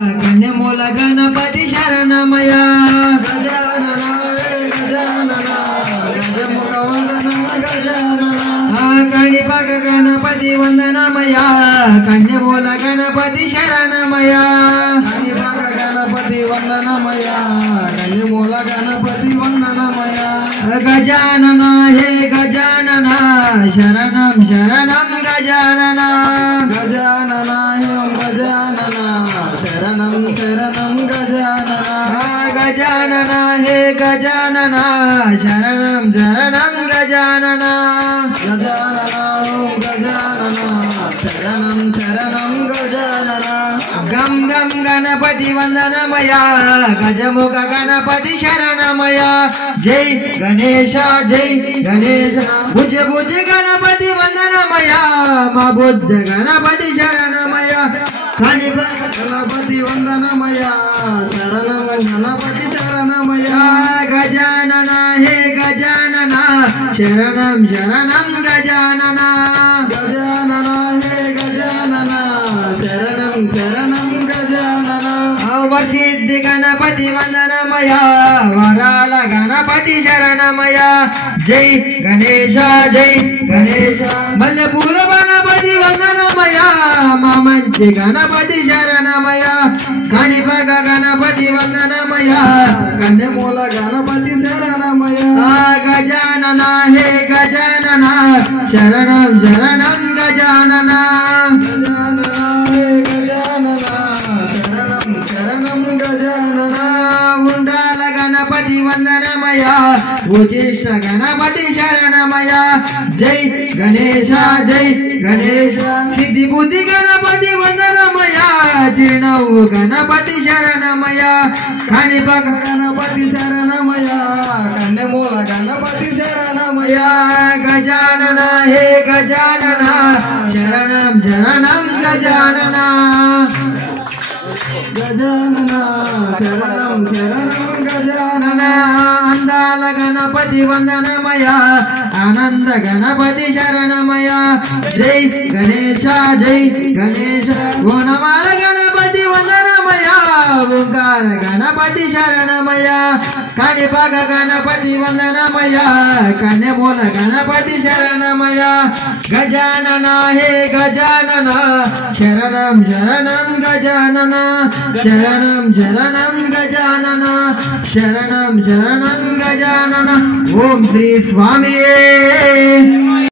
कन्यमूल गणपति शरणमय गजानन गजानन गजमुख वंदनम गजानन कणिपग गणपति वंदनमय कन्यमूल गणपति शरणमय कणिपग गणपति वंदनमय कन्यमूल गणपति वंदनमय गजानन हे गजानन शरणं शरणं गजानन गजानन गजानन शरणं शरणं गजानन गजानन हे गजानन शरणं शरणं गजानन गजानन गजानन शरणं शरणं गजानन गम गम गणपति वंदनमय गजमुख गणपति शरणमय जय गणेश भुज भुज गणपति वंदनमय मा भुज गणपति शरणमय गणपति वंदनमय शरणं गणपति शरणमय गजानन हे गजानन शरणं शरणं गजानन गजानन हे गजानन शरणं शरणं गजानन वरसिद्धि गणपति वंदनमय वराल गणपति शरणमय जय गणेश मल्लपूर गणपति वंदनमय मामंची गणपति शरणमय कणिपग गणपति वंदनमय कन्यमूल गणपति शरणमय गजानन हे गजानन शरणं शरणं गजानन गजानन हे गजानन शरणं शरणं गजानन उंड्राल गणपति वंदनमय उचिष्ट गणपति शरणमय जय गणेश सिद्धि बुद्धि गणपति वंदनमय चिरणौ गणपति शरणमय कणिपग गणपति शरणमय कन्यमूल गणपति शरणमय गजानन हे गजानन शरणं शरणं गजानन गजानन शरणं शरणं गजानन अंदाल गणपति वंदनमय आनंद गणपति शरणमय जय गणेश ओणमाल गणपति वंदनमय ओंकार गणपति शरणमय कणिपग गणपति वंदनमय कन्यमूल गणपति शरणमय गजानन हे गजानन शरणं शरणं गजानन शरणं शरणं गजानन शरणं शरणं गजानन ओम श्री स्वामी।